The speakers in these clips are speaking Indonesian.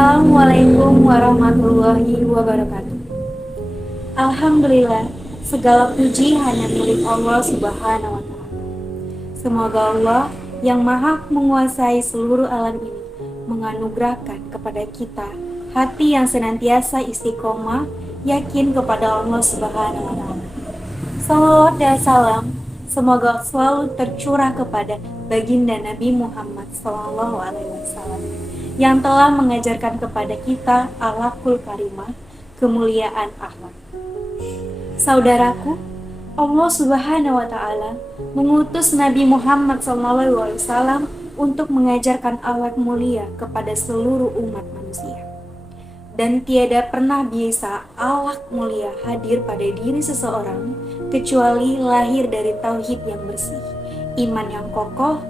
Assalamualaikum warahmatullahi wabarakatuh. Alhamdulillah, segala puji hanya milik Allah Subhanahu wa Ta'ala. Semoga Allah yang Maha menguasai seluruh alam ini menganugerahkan kepada kita hati yang senantiasa istiqomah, yakin kepada Allah Subhanahu wa Ta'ala. Salawat dan salam semoga selalu tercurah kepada baginda Nabi Muhammad SAW yang telah mengajarkan kepada kita akhlakul karimah, kemuliaan akhlak. Saudaraku, Allah Subhanahu wa Ta'ala mengutus Nabi Muhammad SAW untuk mengajarkan akhlak mulia kepada seluruh umat manusia. Dan tiada pernah bisa akhlak mulia hadir pada diri seseorang kecuali lahir dari tauhid yang bersih, iman yang kokoh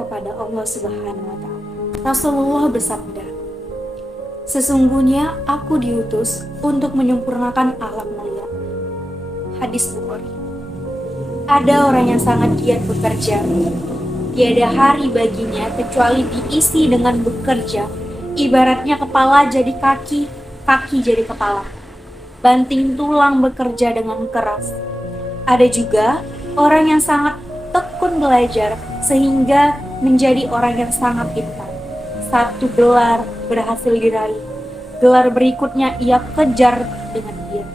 kepada Allah Subhanahu wa Ta'ala. Rasulullah bersabda, "Sesungguhnya aku diutus untuk menyempurnakan akhlak mulia." Hadis Bukhari. Ada orang yang sangat giat bekerja. Tiada hari baginya kecuali diisi dengan bekerja. Ibaratnya kepala jadi kaki, kaki jadi kepala. Banting tulang bekerja dengan keras. Ada juga orang yang sangat tekun belajar sehingga menjadi orang yang sangat pintar. Satu gelar berhasil diraih, gelar berikutnya ia kejar dengan giat.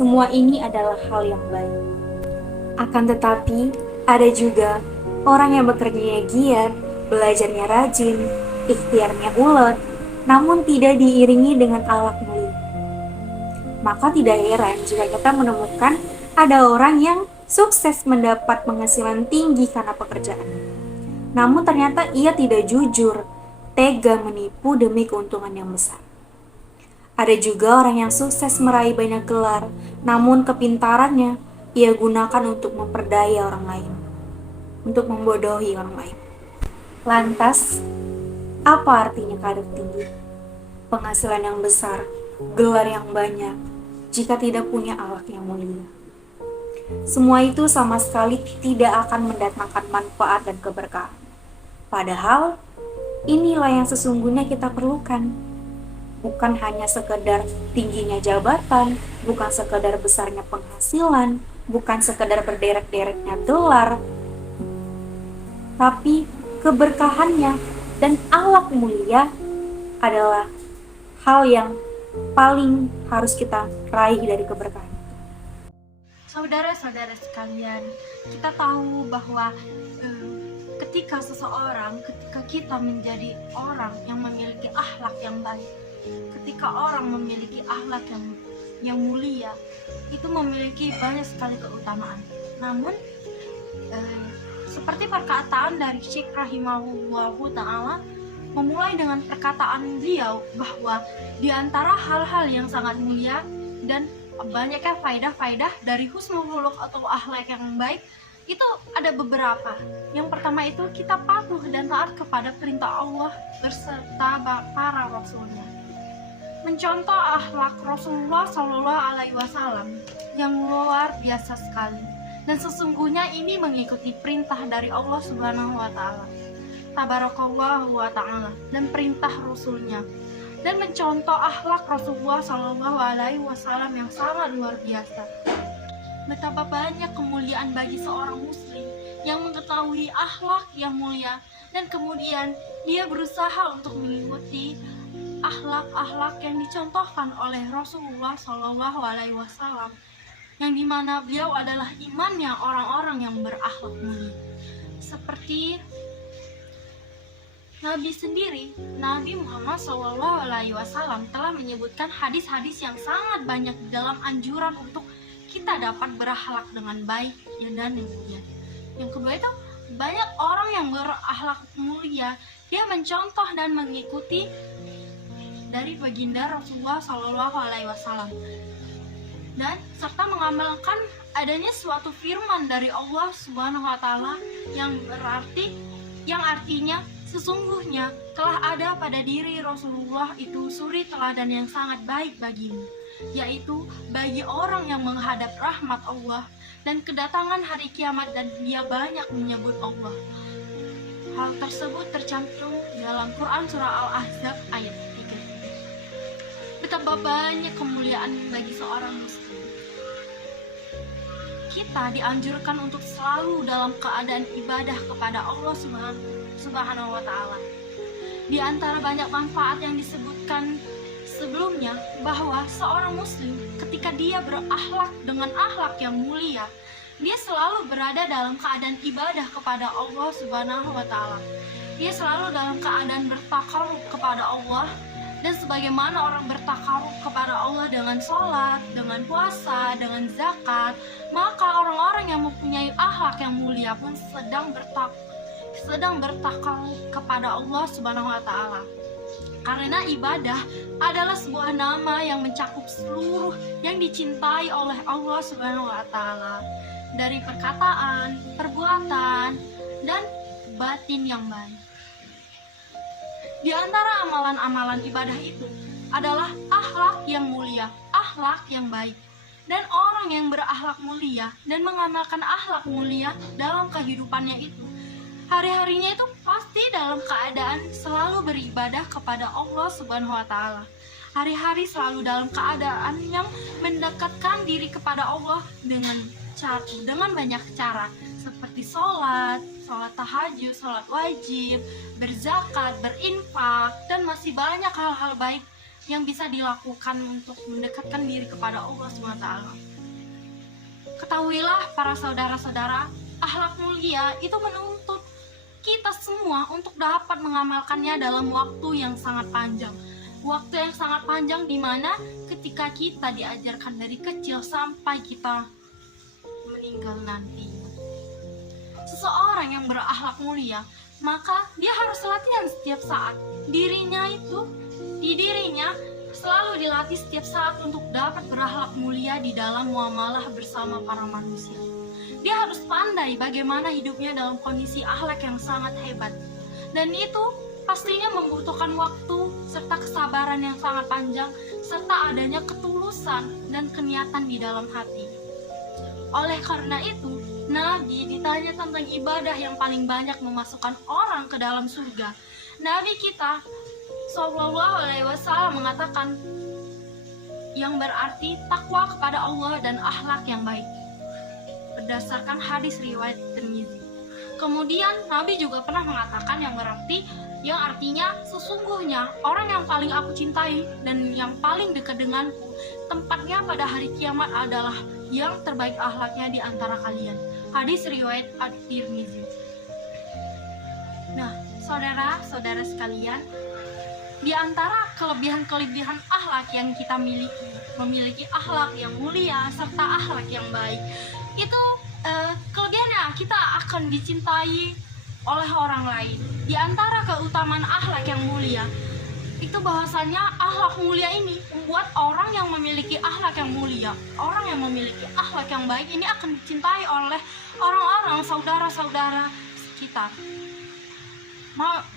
Semua ini adalah hal yang baik. Akan tetapi, ada juga orang yang bekerjanya giat, belajarnya rajin, ikhtiarnya ulet, namun tidak diiringi dengan akhlak mulia. Maka tidak heran jika kita menemukan ada orang yang sukses mendapat penghasilan tinggi karena pekerjaannya. Namun ternyata ia tidak jujur, tega menipu demi keuntungan yang besar. Ada juga orang yang sukses meraih banyak gelar, namun kepintarannya ia gunakan untuk memperdaya orang lain, untuk membodohi orang lain. Lantas, apa artinya karir tinggi, penghasilan yang besar, gelar yang banyak, jika tidak punya akhlak yang mulia? Semua itu sama sekali tidak akan mendatangkan manfaat dan keberkahan. Padahal, inilah yang sesungguhnya kita perlukan. Bukan hanya sekedar tingginya jabatan, bukan sekedar besarnya penghasilan, bukan sekedar berderek-dereknya gelar, tapi keberkahannya dan akhlak mulia adalah hal yang paling harus kita raih dari keberkahan. Saudara-saudara sekalian, kita tahu bahwa ketika kita menjadi orang yang memiliki akhlak yang baik, ketika orang memiliki akhlak yang mulia, itu memiliki banyak sekali keutamaan. Namun seperti perkataan dari Syekh rahimahullahu ta'ala, memulai dengan perkataan beliau bahwa di antara hal-hal yang sangat mulia dan banyaknya faedah-faedah dari husnul khuluq atau akhlak yang baik, itu ada beberapa. Yang pertama itu kita patuh dan taat kepada perintah Allah berserta para rasulnya. Mencontoh akhlak Rasulullah SAW yang luar biasa sekali. Dan sesungguhnya ini mengikuti perintah dari Allah Subhanahu wa Ta'ala, Tabarakallahu wa Ta'ala, dan perintah Rasulnya. Dan mencontoh akhlak Rasulullah SAW yang sangat luar biasa. Betapa banyak kemuliaan bagi seorang muslim yang mengetahui akhlak yang mulia dan kemudian dia berusaha untuk mengikuti akhlak-akhlak yang dicontohkan oleh Rasulullah SAW, yang dimana beliau adalah imannya orang-orang yang berakhlak mulia. Seperti Nabi sendiri, Nabi Muhammad SAW telah menyebutkan hadis-hadis yang sangat banyak dalam anjuran untuk kita dapat berakhlak dengan baik dan yang mulia. Yang kedua itu, banyak orang yang berakhlak mulia, dia mencontoh dan mengikuti dari baginda Rasulullah SAW, dan serta mengamalkan adanya suatu firman dari Allah Subhanahu wa Ta'ala yang artinya sesungguhnya telah ada pada diri Rasulullah itu suri teladan yang sangat baik bagimu, yaitu bagi orang yang menghadap rahmat Allah dan kedatangan hari kiamat dan dia banyak menyebut Allah. Hal tersebut tercantum dalam Quran Surah Al-Ahzab ayat 3. betapa banyak kemuliaan bagi seorang muslim. Kita dianjurkan untuk selalu dalam keadaan ibadah kepada Allah Subhanahu wa Ta'ala. Di antara banyak manfaat yang disebutkan sebelumnya, bahwa seorang muslim ketika dia berakhlak dengan akhlak yang mulia, dia selalu berada dalam keadaan ibadah kepada Allah Subhanahu wa Ta'ala. Dia selalu dalam keadaan bertakarub kepada Allah. Dan sebagaimana orang bertakarub kepada Allah dengan sholat, dengan puasa, dengan zakat, maka orang-orang yang mempunyai akhlak yang mulia pun sedang bertakarub kepada Allah Subhanahu wa Ta'ala. Karena ibadah adalah sebuah nama yang mencakup seluruh yang dicintai oleh Allah Subhanahu wa Ta'ala, dari perkataan, perbuatan, dan batin yang baik. Di antara amalan-amalan ibadah itu adalah akhlak yang mulia, akhlak yang baik. Dan orang yang berakhlak mulia dan mengamalkan akhlak mulia dalam kehidupannya itu, hari-harinya itu pasti dalam keadaan selalu beribadah kepada Allah Subhanahu wa Ta'ala. Hari-hari selalu dalam keadaan yang mendekatkan diri kepada Allah dengan banyak cara, seperti sholat tahajud, sholat wajib, berzakat, berinfak, dan masih banyak hal-hal baik yang bisa dilakukan untuk mendekatkan diri kepada Allah SWT. Ketahuilah para saudara-saudara, akhlak mulia itu menuntut kita semua untuk dapat mengamalkannya dalam waktu yang sangat panjang. Waktu yang sangat panjang di mana ketika kita diajarkan dari kecil sampai kita meninggal nanti. Seseorang yang berakhlak mulia, maka dia harus latihan setiap saat. Dirinya selalu dilatih setiap saat untuk dapat berakhlak mulia di dalam muamalah bersama para manusia. Dia harus pandai bagaimana hidupnya dalam kondisi akhlak yang sangat hebat. Dan itu pastinya membutuhkan waktu serta kesabaran yang sangat panjang, serta adanya ketulusan dan keniatan di dalam hati. Oleh karena itu, Nabi ditanya tentang ibadah yang paling banyak memasukkan orang ke dalam surga. Nabi kita Shallallahu Alaihi Wasallam mengatakan yang berarti takwa kepada Allah dan akhlak yang baik, berdasarkan hadis riwayat Tirmizi. Kemudian Nabi juga pernah mengatakan yang artinya sesungguhnya orang yang paling aku cintai dan yang paling dekat denganku, tempatnya pada hari kiamat adalah yang terbaik akhlaknya di antara kalian. Hadis riwayat At-Tirmizi. Nah, saudara-saudara sekalian, di antara kelebihan-kelebihan akhlak yang kita memiliki akhlak yang mulia serta akhlak yang baik, itu kelebihannya kita akan dicintai oleh orang lain. Di antara keutamaan akhlak yang mulia itu bahwasanya akhlak mulia ini membuat orang yang memiliki akhlak yang mulia, orang yang memiliki akhlak yang baik ini akan dicintai oleh orang-orang saudara-saudara sekitar.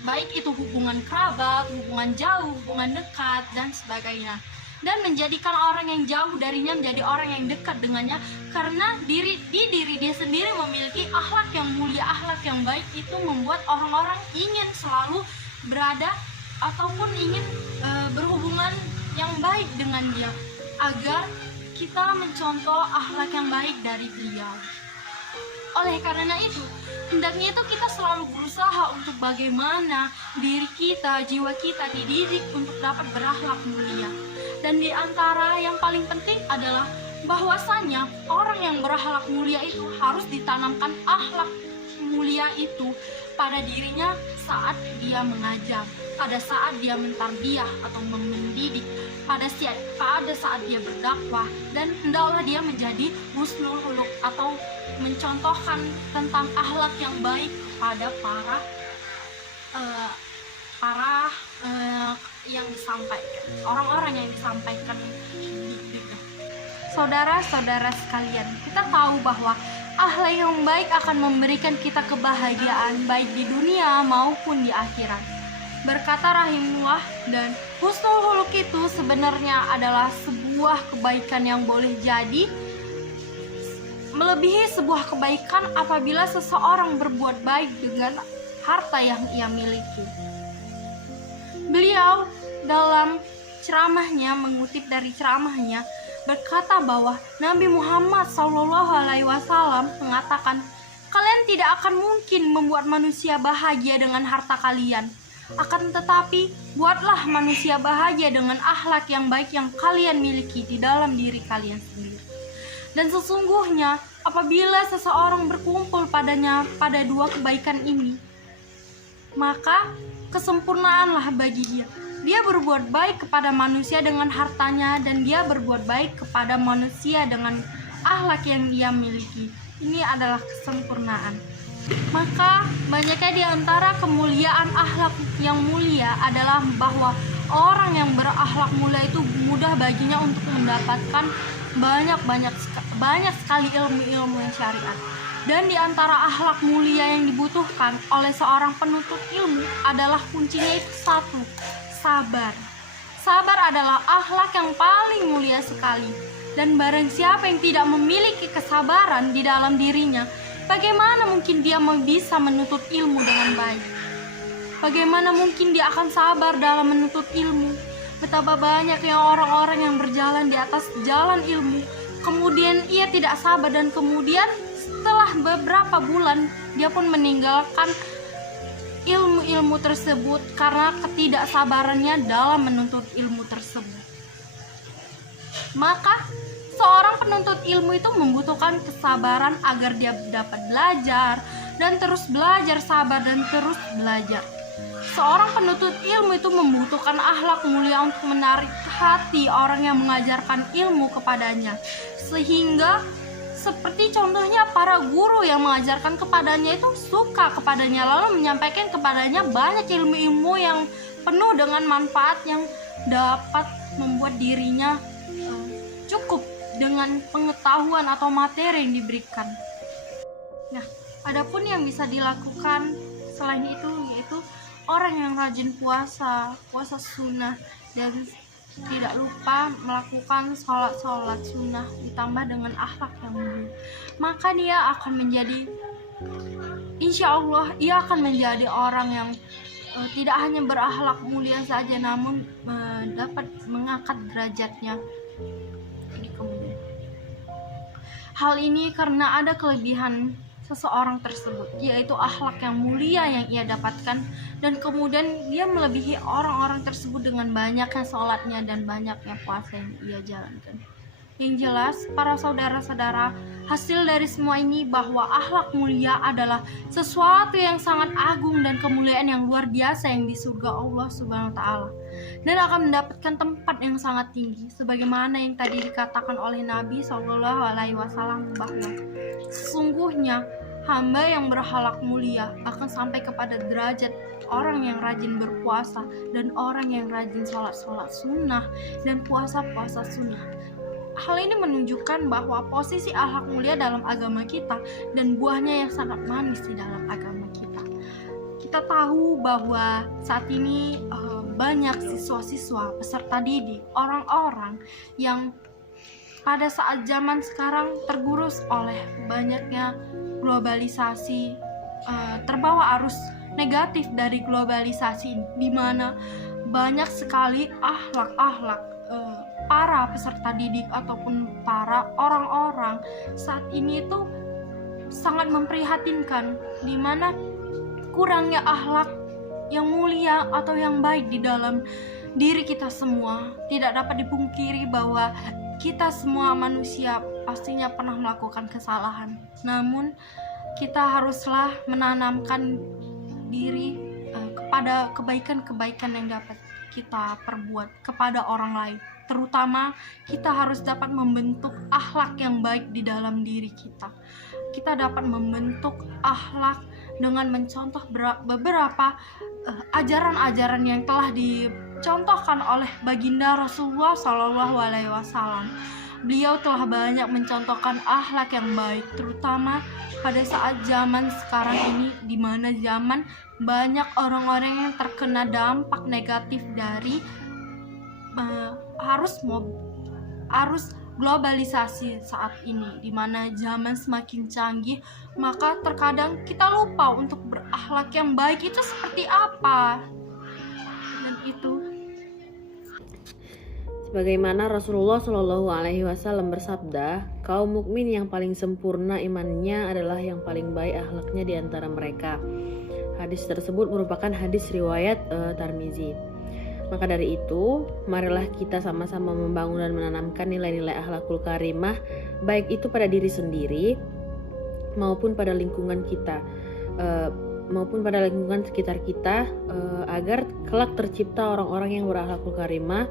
Baik itu hubungan kerabat, hubungan jauh, hubungan dekat, dan sebagainya. Dan menjadikan orang yang jauh darinya menjadi orang yang dekat dengannya, karena diri dia sendiri memiliki akhlak yang mulia, akhlak yang baik. Itu membuat orang-orang ingin selalu berada ataupun ingin berhubungan yang baik dengan dia, agar kita mencontoh akhlak yang baik dari beliau. Oleh karena itu, hendaknya itu kita selalu berusaha untuk bagaimana diri kita, jiwa kita dididik untuk dapat berakhlak mulia. Dan di antara yang paling penting adalah bahwasanya orang yang berakhlak mulia itu harus ditanamkan akhlak mulia itu pada dirinya saat dia mengajar, pada saat dia mentarbiyah atau mendidik, pada saat dia berdakwah, dan hendaklah dia menjadi husnul khuluq atau mencontohkan tentang akhlak yang baik kepada para yang disampaikan, orang-orang yang disampaikan. Saudara-saudara sekalian, kita tahu bahwa akhlak yang baik akan memberikan kita kebahagiaan baik di dunia maupun di akhirat. Berkata rahimullah, dan husnul khuluq itu sebenarnya adalah sebuah kebaikan yang boleh jadi melebihi sebuah kebaikan apabila seseorang berbuat baik dengan harta yang ia miliki. Beliau dalam ceramahnya, mengutip dari ceramahnya, berkata bahwa Nabi Muhammad SAW mengatakan, kalian tidak akan mungkin membuat manusia bahagia dengan harta kalian. Akan tetapi, buatlah manusia bahagia dengan akhlak yang baik yang kalian miliki di dalam diri kalian sendiri. Dan sesungguhnya, apabila seseorang berkumpul padanya pada dua kebaikan ini, maka kesempurnaanlah bagi dia. Dia berbuat baik kepada manusia dengan hartanya, dan dia berbuat baik kepada manusia dengan akhlak yang dia miliki. Ini adalah kesempurnaan. Maka banyaknya di antara kemuliaan akhlak yang mulia adalah bahwa orang yang berakhlak mulia itu mudah baginya untuk mendapatkan banyak sekali ilmu-ilmu yang syariat. Dan di antara akhlak mulia yang dibutuhkan oleh seorang penuntut ilmu adalah kuncinya itu satu, sabar. Sabar adalah akhlak yang paling mulia sekali. Dan barang siapa yang tidak memiliki kesabaran di dalam dirinya, bagaimana mungkin dia bisa menuntut ilmu dengan baik? Bagaimana mungkin dia akan sabar dalam menuntut ilmu? Betapa banyak yang orang-orang yang berjalan di atas jalan ilmu, kemudian ia tidak sabar, dan kemudian setelah beberapa bulan dia pun meninggalkan ilmu-ilmu tersebut karena ketidaksabarannya dalam menuntut ilmu tersebut. Maka seorang penuntut ilmu itu membutuhkan kesabaran agar dia dapat belajar dan terus belajar, sabar dan terus belajar. Seorang penuntut ilmu itu membutuhkan akhlak mulia untuk menarik hati orang yang mengajarkan ilmu kepadanya, sehingga seperti contohnya para guru yang mengajarkan kepadanya itu suka kepadanya, lalu menyampaikan kepadanya banyak ilmu-ilmu yang penuh dengan manfaat yang dapat membuat dirinya cukup dengan pengetahuan atau materi yang diberikan. Nah, adapun yang bisa dilakukan selain itu yaitu orang yang rajin puasa sunnah, dan tidak lupa melakukan sholat sunnah ditambah dengan akhlak yang mulia, maka dia akan menjadi, insya Allah ia akan menjadi orang yang tidak hanya berakhlak mulia saja, namun dapat mengangkat derajatnya di kemudian. Hal ini karena ada kelebihan seseorang tersebut, yaitu akhlak yang mulia yang ia dapatkan, dan kemudian dia melebihi orang-orang tersebut dengan banyaknya sholatnya dan banyaknya puasa yang ia jalankan. Yang jelas, para saudara-saudara, hasil dari semua ini bahwa akhlak mulia adalah sesuatu yang sangat agung dan kemuliaan yang luar biasa yang di surga Allah Subhanahu wa Ta'ala, dan akan mendapatkan tempat yang sangat tinggi, sebagaimana yang tadi dikatakan oleh Nabi SAW bahwa sesungguhnya hamba yang berakhlak mulia akan sampai kepada derajat orang yang rajin berpuasa dan orang yang rajin sholat sunnah dan puasa sunnah. Hal ini menunjukkan bahwa posisi akhlak mulia dalam agama kita dan buahnya yang sangat manis di dalam agama kita. Kita tahu bahwa saat ini banyak siswa-siswa, peserta didik, orang-orang yang pada saat zaman sekarang tergerus oleh banyaknya globalisasi, terbawa arus negatif dari globalisasi, di mana banyak sekali akhlak-akhlak para peserta didik ataupun para orang-orang saat ini itu sangat memprihatinkan, di mana kurangnya akhlak yang mulia atau yang baik di dalam diri kita semua. Tidak dapat dipungkiri bahwa kita semua manusia pastinya pernah melakukan kesalahan, namun kita haruslah menanamkan diri kepada kebaikan-kebaikan yang dapat kita perbuat kepada orang lain. Terutama kita harus dapat membentuk akhlak yang baik di dalam diri kita. Kita dapat membentuk akhlak dengan mencontoh beberapa ajaran-ajaran yang telah dicontohkan oleh baginda Rasulullah SAW. Beliau telah banyak mencontohkan akhlak yang baik, terutama pada saat zaman sekarang ini, di mana zaman banyak orang-orang yang terkena dampak negatif dari arus globalisasi saat ini, di mana zaman semakin canggih, maka terkadang kita lupa untuk berakhlak yang baik itu seperti apa. Dan itu Sebagaimana Rasulullah Shallallahu Alaihi Wasallam bersabda, kaum mukmin yang paling sempurna imannya adalah yang paling baik akhlaknya di antara mereka. Hadis tersebut merupakan hadis riwayat Tirmizi. Maka dari itu, marilah kita sama-sama membangun dan menanamkan nilai-nilai akhlakul karimah, baik itu pada diri sendiri maupun pada lingkungan kita, maupun pada lingkungan sekitar kita, agar kelak tercipta orang-orang yang berakhlakul karimah,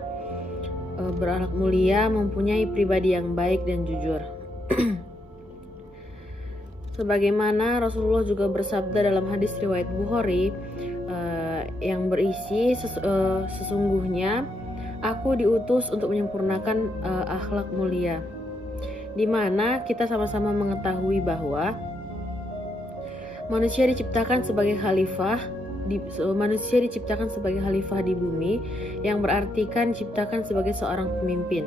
berakhlak mulia, mempunyai pribadi yang baik dan jujur. Sebagaimana Rasulullah juga bersabda dalam hadis riwayat Bukhari yang berisi sesungguhnya aku diutus untuk menyempurnakan akhlak mulia, di mana kita sama-sama mengetahui bahwa manusia diciptakan sebagai khalifah di bumi, yang berarti kan diciptakan sebagai seorang pemimpin.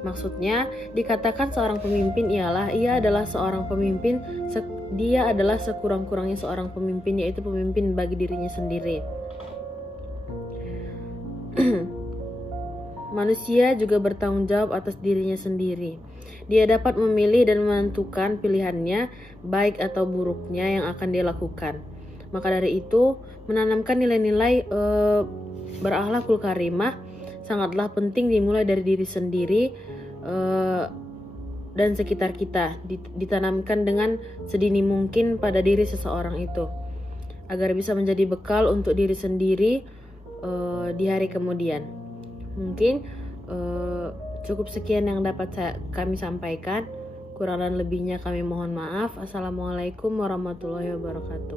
Maksudnya, dikatakan seorang pemimpin ialah ia adalah seorang pemimpin, dia adalah sekurang-kurangnya seorang pemimpin, yaitu pemimpin bagi dirinya sendiri. Manusia juga bertanggung jawab atas dirinya sendiri. Dia dapat memilih dan menentukan pilihannya, baik atau buruknya yang akan dia lakukan. Maka dari itu, menanamkan nilai-nilai berakhlakul karimah sangatlah penting, dimulai dari diri sendiri dan sekitar kita, ditanamkan dengan sedini mungkin pada diri seseorang itu, agar bisa menjadi bekal untuk diri sendiri di hari kemudian. Mungkin cukup sekian yang dapat kami sampaikan. Kurang dan lebihnya kami mohon maaf. Assalamualaikum warahmatullahi wabarakatuh.